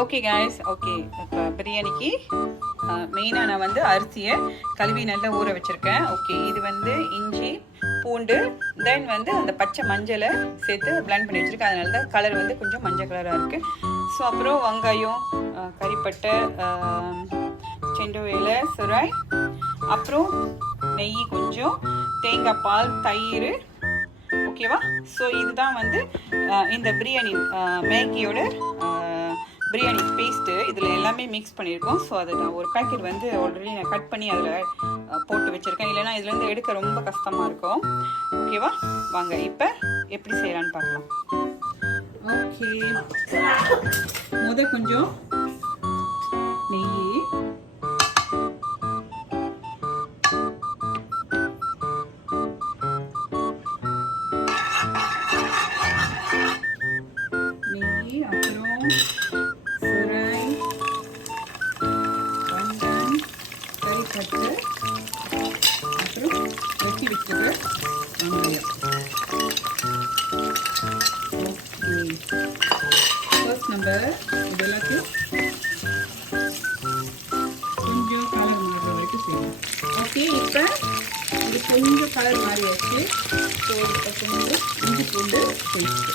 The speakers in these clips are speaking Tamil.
Okay guys, okay. இப்போ பிரியாணிக்கு மெயினாக நான் வந்து அரிசியை கழுவி நல்லா ஊற வச்சுருக்கேன். ஓகே, இது வந்து இஞ்சி பூண்டு தென் வந்து அந்த பச்சை மஞ்சளை சேர்த்து பிளெண்ட் பண்ணி வச்சுருக்கேன். அதனால தான் கலர் வந்து கொஞ்சம் மஞ்சள் கலராக இருக்குது. ஸோ அப்புறம் வெங்காயம், கறிப்பட்டை, செண்டு இலை, சுராய், அப்புறம் நெய் கொஞ்சம், தேங்காய் பால், தயிர். ஓகேவா? ஸோ இதுதான் வந்து இந்த பிரியாணி மேகியோட பிரியாணி பேஸ்ட்டு. இதில் எல்லாமே மிக்ஸ் பண்ணியிருக்கோம். ஸோ அதை நான் ஒரு பேக்கெட் வந்து ஆல்ரெடி நான் கட் பண்ணி அதில் போட்டு வச்சுருக்கேன். இல்லைனா இதுலேருந்து எடுக்க ரொம்ப கஷ்டமாக இருக்கும். ஓகேவா? வாங்க இப்போ எப்படி செய்யலான்னு பார்க்கலாம். ஓகே, கொஞ்சம் நெய், அப்புறம் சுராய், வெங்காயம், கறிப்பட்டை, அப்புறம் வெட்டி வச்சுட்டு வெங்காயம். ஓகே, ஃபர்ஸ்ட் நம்ம இது எல்லாத்தையும் கொஞ்சம் கலர் மாறுற வரைக்கும் செய்யணும். ஓகே, இப்போ இது கொஞ்சம் கலர் மாறியாச்சு. ஸோ இப்போ கொஞ்சம் இஞ்சி பூண்டு பேஸ்ட்டு.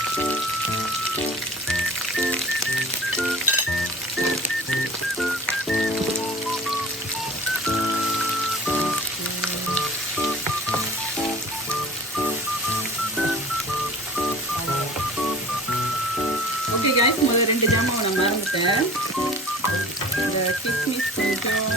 ஓகே கைஸ், முதல்ல 2 ஜாமாவை நான் மறந்துட்டேன். இந்த கிஸ்மிஸ் கொஞ்சம்,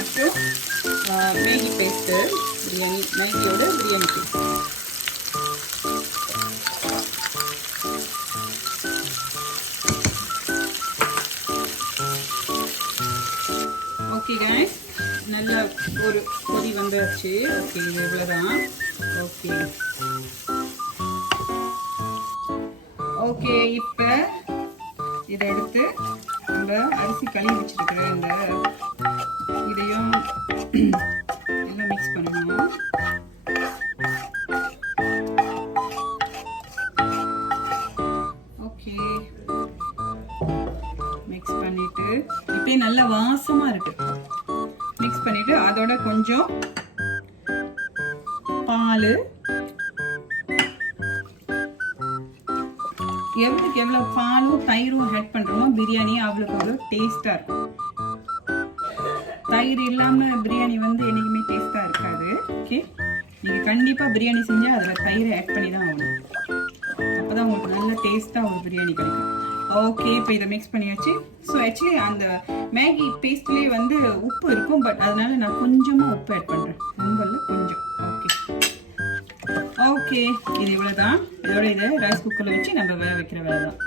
அப்புறம் மேகி பேஸ்ட்டு, பிரியாணி மேகியோட பிரியாணி பேஸ்ட். ஓகே கைஸ், நல்ல ஒரு கொதி வந்துடுச்சு. ஓகே, இது இவ்வளோதான். ஓகே ஓகே, இப்போ இதை எடுத்து நம்ம அரிசி கழுவி வச்சுருக்கிற இந்த இதையும் எல்லாம் மிக்ஸ் பண்ணணும். ஓகே, மிக்ஸ் பண்ணிட்டு இப்போ நல்ல வாசமா இருக்கு. மிக்ஸ் பண்ணிட்டு அதோட கொஞ்சம் பால், எவ்வளோக்கு எவ்வளோ பாலும் தயிரும் ஆட் பண்ணுறோமோ பிரியாணி அவ்வளோக்கு அவ்வளோ டேஸ்ட்டாக இருக்கும். தயிர் இல்லாமல் பிரியாணி வந்து என்றைக்குமே டேஸ்ட்டாக இருக்காது. ஓகே, நீங்கள் கண்டிப்பாக பிரியாணி செஞ்சால் அதில் தயிரை ஆட் பண்ணி தான் ஆகணும். அப்போ தான் உங்களுக்கு நல்ல டேஸ்ட்டாக ஒரு பிரியாணி கிடைக்கும். ஓகே, இப்போ இதை மிக்ஸ் பண்ணியாச்சு. ஸோ ஆக்சுவலி அந்த மேகி பேஸ்ட்லேயே வந்து உப்பு இருக்கும், பட் அதனால நான் கொஞ்சமாக உப்பு ஆட் பண்ணுறேன், ரொம்ப இல்லை, கொஞ்சம். ஓகே ஓகே, இது இவ்வளோதான். இதோட இதை ரைஸ் குக்கரில் வச்சு நம்ம வேக வைக்கிற வேலை தான்.